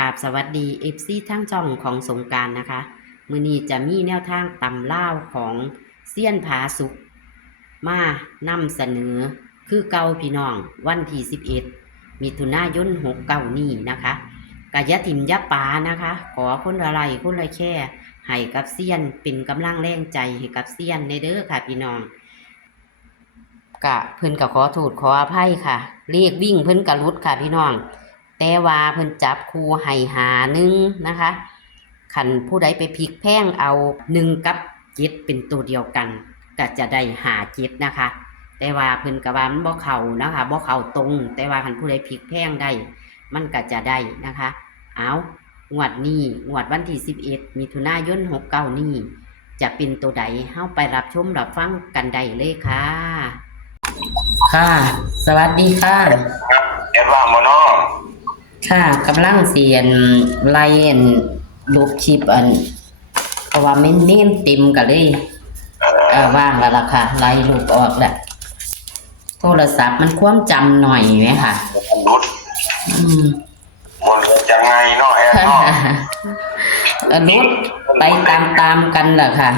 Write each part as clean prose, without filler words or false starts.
กราบสวัสดีFCทั้งช่องของสงกรานต์นะคะมื้อนี้จะมีแนวทางตำล่าวของเซียนผาสุกมานำเสนอคือเก่าพี่น้องวันที่11มิถุนายน69นี้นะคะกะยะถิ่มยะปานะคะ ขอคนละไลค์คนละแค่ให้กับเซียนเป็นกำลังแรงใจให้กับเซียนในเด้อค่ะพี่น้องกะเพิ่นก็ขอโทษขออภัยค่ะเลขวิ่งเพิ่นกะรุดค่ะพี่น้องแต่ว่าเพิ่นจับคู่ให้หาหนึ่งนะคะคันผู้ใดไปพลิกแพงเอา1กับ7เป็นตัวเดียวกันก็จะได้หา7นะคะแต่ว่าเพิ่นก็ว่ามันบ่เข้านะคะบ่เข้าตรงแต่ว่าคันผู้ใดพลิกแพงได้มันก็จะได้นะคะเอางวดนี้งวดวันที่11มิถุนายน69นี้จะเป็นตัวใดเฮาไปรับชมรับฟังกันได้เลยค่ะค่ะสวัสดีค่ะเอ็ดว่างบ่เนาะค่ะกำลังเสียนไล่รูปคลิปเพราะว่าเม้นเต็มกันเลยว่างแล้วล่ะค่ะไล่รูปออกแล้วโทรศัพท์มันความจำหน่อยไหมค่ะรุดมันจะไงเนาะแอดเนาะรุดไปตามกันแหละค่ะ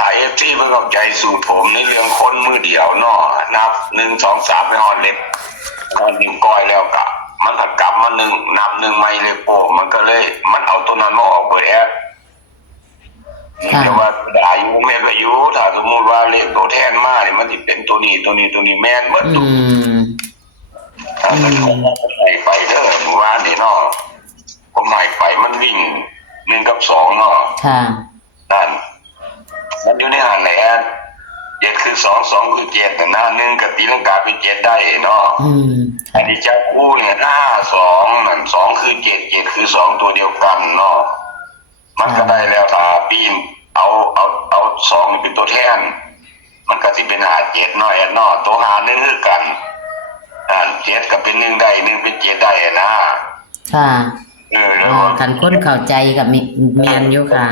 ถ้าFTเพิ่นเข้าใจสูตรผมในเรื่องคนมือเดียวเนาะนับ1 2 3ไปฮอดเล็บฮอดนิ้วก้อยแล้วก็มันก็กลับมา1นับ1ใหม่เลยโป้มันก็เลยมันเอาตัวนั้นมาออกเบิดแอดแต่ว่าอายุแม่ก็อายุถ้าสมมุติว่าเลขตัวแทนมานี่มันสิเป็นตัวนี้แม่นหมดทุกถ้ามันให้ไปเด้อเมื่อวานนี่เนาะผมให้ไปมันวิ่ง1กับ2เนาะค่ะนั่นมันอยู่ในหันแหละ7คือ2 2คือ7แต่หน้า1กับตีลังกาเป็น7ได้เนาะอันนี้จับคู่เนี่ย2นั่น2คือ7 7คือ2ตัวเดียวกันเนาะมันก็ได้แล้วถ้าปีนเอา2เป็นตัวแทนมันก็สิเป็น7เนาะแอนเนาะตัวหา1คือกัน7ก็เป็น1ได้1เป็น7ได้นะค่ะคันคนเข้าใจกับแม่นอยู่ค่ะ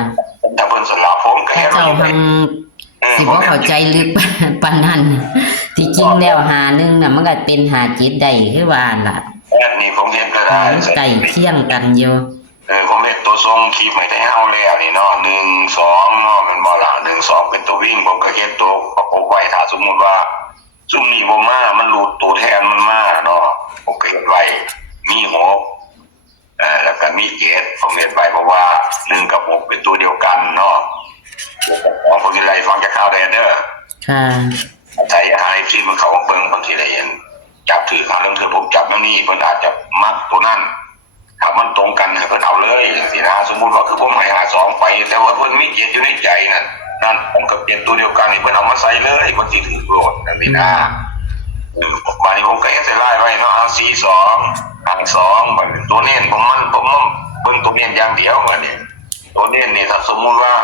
ถ้าเพิ่นสลับผมก็เจ้าหังสิบ่เข้าใจลึกปานนั้นที่จริงแล้วหาหนึ่งน่ะมันก็เป็นหา7ได้คือว่าล่ะนี่ผมเห็นก็ได้ใกล้เคียงกันอยู่ผมเห็นตัวทรงคลิปให้ได้เฮาแล้วนี่เนาะ1 2เนาะมันบ่ล่ะ1 2เป็นตัววิ่งผมก็เฮ็ดตัวประกบไว้ถ้าสมมุติว่าซุ่มนี้บ่มามันหลุดตัวแทนมันมาเนาะผมก็เฮ็ดไว้มี6แล้วก็มี7ผมเฮ็ดไว้เพราะว่า1กับ6เป็นตัวเดียวกันเนาะของพวกนี้ไรฟังจะเข้าได้เด้อค่ะใจหายที่มันเข้าเบิ่งบางทีได้เห็นจับถือข้างเรื่องเธอผมจับแล้วนี่เพิ่นอาจจะมักตัวนั้นถ้ามันตรงกันเพิ่นเอาเลยสินะสมมุติว่าคือผมให้52ไปแต่ว่าเพิ่นมี7อยู่ในใจนั่นผมกับ7ตัวเดียวกันนี่เพิ่นเอามาใส่เลยมันสิถือโลดนั่นนี่นะบาดนี้ผมก็เฮ็ดใส่ลายไว้เนาะ42 52บัดนี้ตัวเน้นผมเบิ่งตัวเน้นอย่างเดียวบัดนี้ตัวเน้นนี่ถ้าสมมุติว่า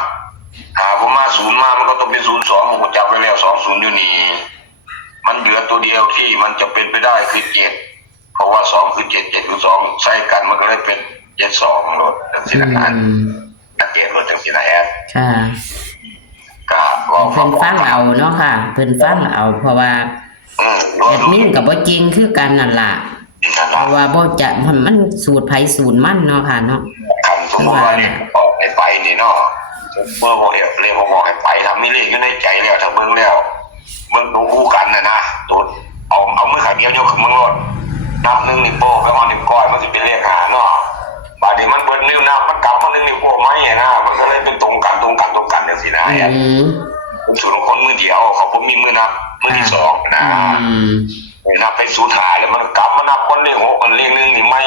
ผมมา0มามันก็ต้องเป็น02ผมจับไว้แล้ว20อยู่นี่มันเหลือตัวเดียวที่มันจะเป็นไปได้คือ7เพราะว่า2คือ7 7คือ2ใช้กันมันก็เลยเป็น72โลดจังซี่นะสังเกตว่าจังซี่นะแอดค่ะก็เพิ่นฟังเอาเนาะค่ะเพิ่นฟังเอาเพราะว่าแอดมินก็บ่จริงคือกันนั่นล่ะเพราะว่าบ่จะมันสูตรไผสูตรมันเนาะค่ะเนาะคำสมมุติว่าเนี่ยไปนี่เนาะเมื่อบอกเลยบอกให้ไปทำนี่เลขอยู่ในใจแล้วถ้าเบิ่งแล้วมึงดูคู่กันนะตัวเอามือขาเดียวยกขึ้นมึงรถนับ1นิ้วโป้งไปฮอดนิ้วก้อยมันสิเป็นเลข5เนาะบาดนี้มันเบิดนิ้วนับมันกลับมา1นิ้วโป้งมั้ยนะมันก็เลยเป็นตรงกันจังซี่นะผมสูตรของคนมือเดียวของผมมีมือนับมือที่2นะนับไปสูตรหาแล้วมันกลับมานับคนเลข6มันเลข1นี่ไม่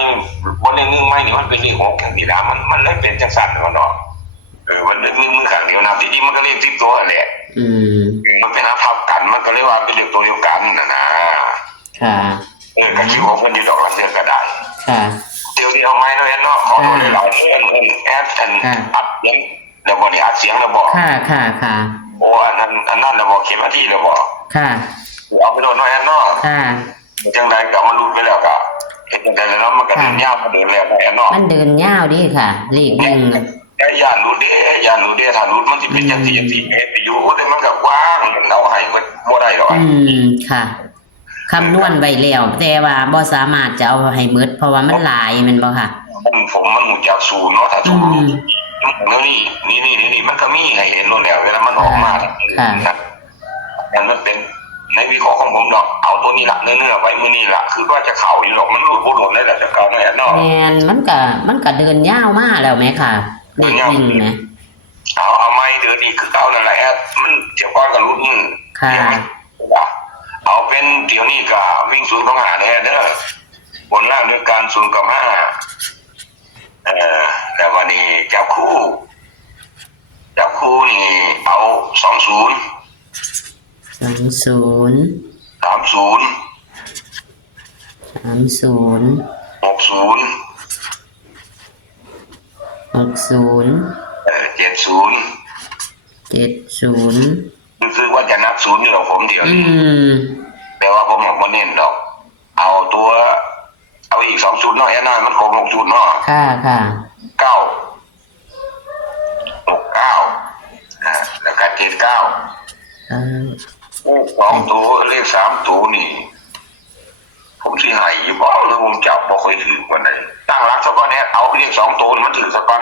บ่เลข1ไม่นี่มันเป็นเลข6จังซี่นะมันเลยเป็นจังซั่นเนาะมันมือขังเดียวนะที่มันก็เรียกทิพตัวแหละมันเป็นทับกันมันก็เรียกว่าเป็นเรียกตัวเดียวกันนะค่ะก็คิดของมันดีดอกละเสือกระดาษค่ะเดี๋ยวไม่เนาะเนาะขอโทษหลายๆแอดอัดเสียงแล้วบ่นี่อัดเสียงแล้วบ่ค่ะโอ้อันนั้นแล้วบ่เข็มที่แล้วบ่ค่ะเอาไปโดนเนาะแอดเนาะค่ะจังได๋ก็มันหลุดไปแล้วก็เฮ็ดจังได๋แล้วมันก็เดินยาวมันเดินแล้วแอดเนาะมันเดินยาวดีค่ะเลขนึงยานรู้เด้ถ้ารู้มันสิเป็นจังซี่ไปอยู่แต่มันก็กว้างเอาให้บ่ได้ดอกค่ะคำนวณไว้แล้วแต่ว่าบ่สามารถจะเอาให้หมดเพราะว่ามันหลายแม่นบ่ค่ะ ผมมันหมุนจากศูนย์เนาะถ้า อื ศูนย์ ม แล้วนี่มันก็มีให้เห็นนู่นแหละเวลามันออกมา ค่ะ นะมันเป็นในวิเคราะห์ของผมเนาะเอาตัวนี้ละเนื้อไว้มือนี่ละคือว่าจะเข่าอยู่หรอกมันรูดโบโดนได้แต่จะเก่าแน่เนาะ แมนมันก็เดินยาวมาแล้วไหมค่ะเด็กวิ่งไหม เอาไม่เดือนอีกคือเก่านั่นแหละมันเดี๋ยวก้อนกับรุ่นมือ ค่ะ เอาเป็นเดี๋ยวนี้ก็วิ่งศูนย์ของหาแน่เด้อบนล่างด้วยการศูนย์กับห้าแต่วันนี้จับคู่นี่เอา20 20 30 30 60 60 70 70คือว่าจะนับศูนย์อยู่หรอกผมเดี๋ยว อื นี้ ม แต่ว่าผมบอกว่าเน้นดอก เอาอีก20เนาะน้อยมันคง60เนาะ ค่ะค่ะ 69 แล้วก็79 เออ 2ตัวเลข3ตัวนี่ ผมสิให้อยู่บ่หรือผมจับบ่ค่อยถือวันใดตั้งหลักซะก่อนเนี่ยเอาเลข2ตัวมันถือซะก่อน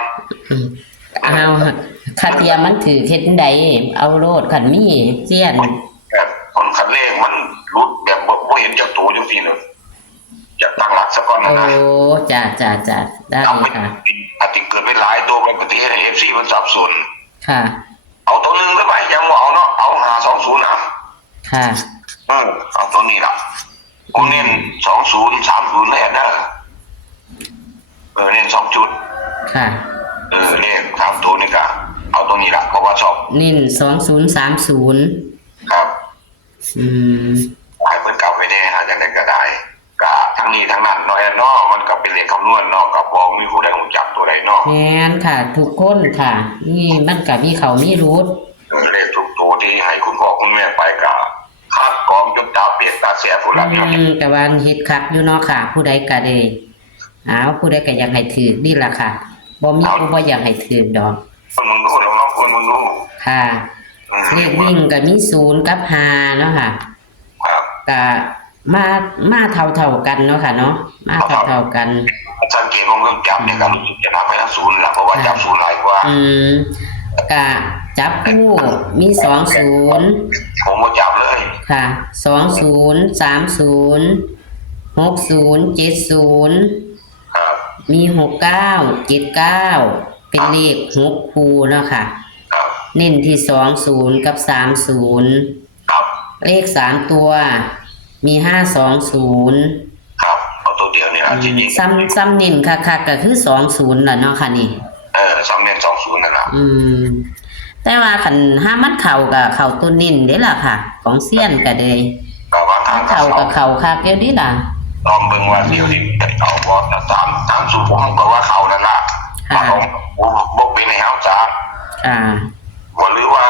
เอาคาเทียมันถือเฮ็ดใดเอาโลดขันมีเจียน แบบคนคันเลขมันรุดแบบบ่เห็นจักตัวจังซี่เนาะอยากตั้งหลักซะก่อน โอ้ นะ จ้าได้ เอาไป ค่ะ อาจจะเกิดเป็นหลายตัวเป็นปฏิเหตุให้ FC มันสับสน ค่ะ เอาตัวหนึงหรือไปยังบ่เอาเนาะเอา520นะ ค่ะ เอาตัวนี้ล่ะผมเน้น20 30แน่นะเน้น2จุด ค่ะ เลข3ตัวนี่ก็เอาตัวนี้ล่ะเพราะว่าชอบ นิ่น2030 ครับ อืม ให้เพิ่นกลับไว้ได้หาจังได๋ก็ได้ก็ทั้งนี้ทั้งนั้นเนาะเนาะมันก็เป็นเลขคำนวณเนาะก็บ่มีผู้ใดรู้จักตัวใดเนาะ แม่นค่ะ ทุกคนค่ะ นี่มันก็มีเขามีรูท เลขทุกตัวที่ให้คุณพ่อคุณแม่ไปก็คัดกรองจนตาเปลี่ยนตาเสียผู้ละเนี่ย แต่ว่าเฮ็ดคักอยู่เนาะค่ะ ผู้ใดก็ได้ผู้ใดก็อยากให้ถือนี่ล่ะค่ะบ่มีผู้บ่อยากให้ถือดอก คนมึงดูแล้วเนาะคนมึงดู ค่ะ เลขวิ่งก็มี0กับ5เนาะค่ะ ครับ ก็มาเท่าๆกันเนาะค่ะเนาะมาเท่าๆกัน สังเกตว่าเรื่องจับเนี่ยก็รู้สึกจะนับไปทั้งศูนย์ล่ะเพราะว่าจับศูนย์หลายกว่า ก็จับคู่มี20ผมบ่จับเลย ค่ะ20 30 60 70ครับ มี69 79เป็นเลข6คู่เนาะค่ะ ครับ เน้นที่20กับ30ครับ เลข3ตัวมี520ครับเอาตัวเดียวนี่ล่ะจริง ซ้ำเน้นค่ะก็คือ20ล่ะเนาะค่ะนี่ ๆซ้ำเน้น20นั่นล่ะ แต่ว่าคันห้ามันเข่ากับเข่าตัวนิ่นเด้ล่ะค่ะ ของเซียนก็เลย ก็ว่าทาง เข่ากับเข่าคักเดียวนี้ล่ะ ลองเบิ่งว่าเดี๋ยวนี้เอาบ่ตามสูตรผมก็ว่าเขานั่นล่ะ ค่ะ บ่เป็นให้เฮาจ้า บ่หรือว่า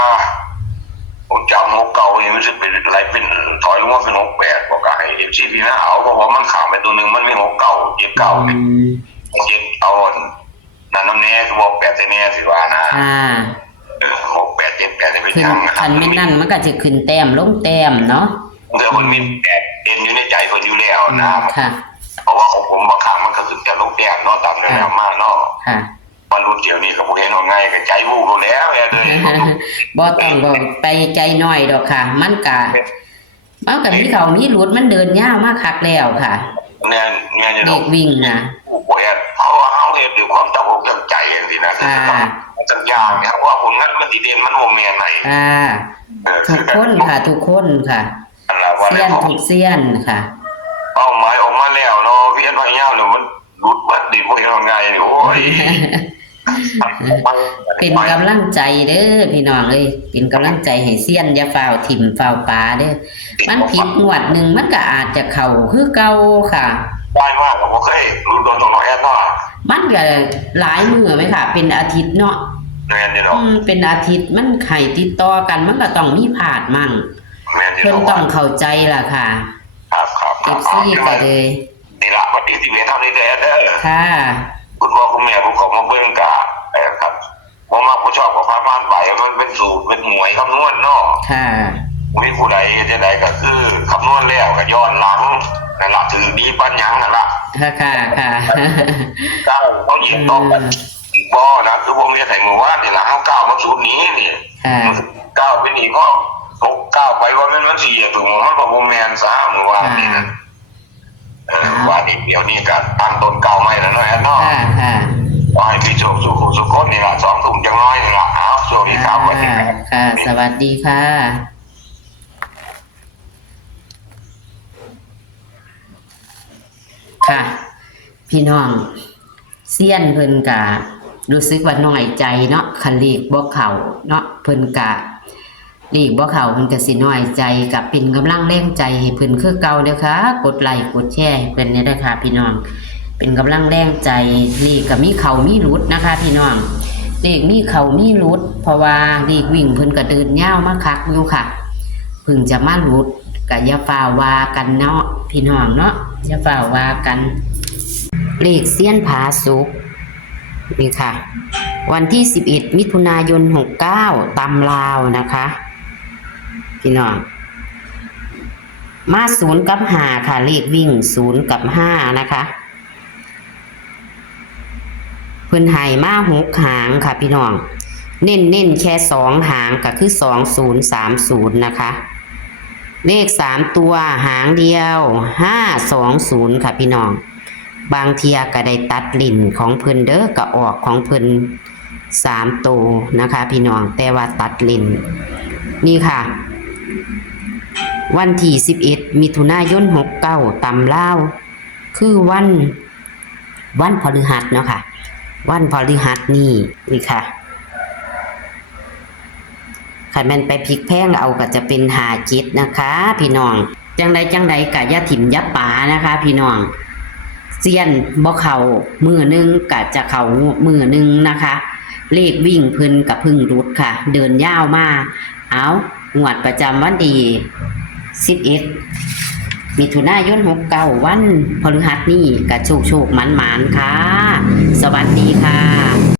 ผมจำ6เก่านี่มันสิเป็นอะไรเป็นถอยลงมาเป็น68บ่ก็ให้ FC พี่นะเอาเพราะว่ามันข้ามไปตัวนึงมันมี6เก่า7เก่านี่7เอานั่นนำแน่คือบ่8แต่แน่สิว่านะ6 8 7 8นี่เป็น ขึ้น ยังนะครั คั บ นไม่นั่นมันก็จะขึ้นแต้มลงแต้มเนาะ เดี๋ยวมันมี8เด่นอยู่ในใจเพิ่นอยู่แล้วนะ ค่ะ เพราะว่าของผมบางครั้งมันก็คือจะลงแต้มเนาะตามแนวมาเนาะ ค่ะ มันรุ่นเดียวนี่ก็บ่เห็นว่าง่ายก็ใจวูบแล้วเลย บ่ต้องบ่ไปใจน้อยดอกค่ะ มันก็มีเขามีหลุดมันเดินยาวมากคักแล้วค่ะ แน่นี่ เด็กวิ่งนะ บ่เฮ็ดเพราะว่าเฮาเฮ็ดด้วยความตั้งอกตั้งใจจังซี่นะสัญญาเนี่ยว่าผลงานมันสิเด่นมันบ่แม่นไหน ทุกคนค่ะ ทุกคนค่ะ อันละว่า เซียนทุกเซียนค่ะ เป้าหมายออกมาแล้วเนาะเพียนว่ายาวเนี่ยมันหลุดบัดดิบ่เห็นว่าง่ายนี่โอ้ย เป็นกำลังใจเด้อพี่น้องเอ้ยเป็นกำลังใจให้เซียนอย่าฝ่าวถิ่มฝ่าวปลาเด้อมันผิดงวดหนึ่งมันก็อาจจะเข้าคือเก่าค่ะ ได้มากก็บ่เคยรุ่นโดนต้องน้อยแอดเนาะ มันก็หลายมื้อไหมค่ะ เป็นอาทิตย์เนาะ แม่นนี่ดอก เป็นอาทิตย์มันไข่ติดต่อกันมันก็ต้องมีพลาดมั่ง แม่นนี่ เพิ่ ด น อก ต้องเข้าใจล่ะค่ะ ครับ FC ก็เลย นี่ล่ะวันที่11เท่านี้เด้อ ค่ะ คุณพ่อคุณแม่ผมขอมาเบิ่งกะครับผมมาผู้ชอบกับพาบ้านไปมันเป็นสูตรเป็นหน่วยคำนวณเนาะ ค่ะ มีผู้ใดจะใดก็คือคำนวณแล้วก็ย้อนหลังนั่นละถือดีปัญญังนั่นละ ค่ะค่ะค่ะ ก้าวเขาเหยียบต้องบ่นะคือผมเรียกให้มือว่านี่นะเขาก้าวมาสูตรนี้นี่ ค่ะ ก้าวไปนี่ก็เขาก้าวไปว่ามันเสียถึงมันก็บ่แม่นซะมือว่านี่นะว่านี่เดี๋ยวนี้ก็ตั้งต้นเก่าใหม่แล้วเนาะเนาะ ค่ะค่ะ ว่าให้พี่โชคสุขสุขคนนี่ล่ะ2 ทุ่มจังน้อยนี่ล่ะเอาช่วงนี้ครับวันนี้ ค่ะ สวัสดีค่ะ ค่ะ พี่น้องเซียนเพิ่นกะรู้สึกว่าน้อยใจเนาะคันเลขบ่เข้าเนาะเพิ่นกะเลขบ่เข้าเพิ่นก็สิน้อยใจกับเป็นกำลังแรงใจให้เพิ่นคือเก่าเด้อค่ะกดไลค์กดแชร์ให้เพิ่นเนี่ยเด้อค่ะพี่น้องเป็นกำลังแรงใจเลขก็มีเข้ามีหลุดนะคะ พี่น้องเลขมีเข้ามีหลุดเพราะว่าเลขวิ่งเพิ่นก็เดินยาวมาคักอยู่ค่ะเพิ่งจะมาหลุดก็อย่าฟ้าวว่ากันเนาะพี่น้องเนาะอย่าฟ้าวว่ากันเลขเซียนผาสุกนี่ค่ะวันที่11 มิถุนายน 69ตำลาวนะคะพี่น้องมา0 กับ 5ค่ะเลขวิ่ง0 กับ 5นะคะเพิ่นให้มา6 หางค่ะพี่น้องเน้นแค่2 หางก็คือ2030นะคะเลข3 ตัวหางเดียว520ค่ะพี่น้องบางเทียก็ได้ตัดลิ่นของเพิ่นเด้อก็ออกของเพิ่น3 ตัวนะคะพี่น้องแต่ว่าตัดลิ่นนี่ค่ะวันที่11 มิถุนายน 69ตำลาวคือวันพฤหัสเนาะค่ะวันพฤหัสนี่ค่ะคันแม่นไปพลิกแพงเอาก็จะเป็น57นะคะพี่น้องจังใดก็อย่าถิ่มอย่าป๋านะคะพี่น้องเซียนบ่เข้ามือนึงก็จะเข้ามือนึงนะคะเลขวิ่งเพิ่นกับพึ่งรุดค่ะเดินยาวมาเอางวดประจำวันที่11 มิถุนายน 69วันพฤหัสนี้ก็โชคหมานๆค่ะสวัสดีค่ะ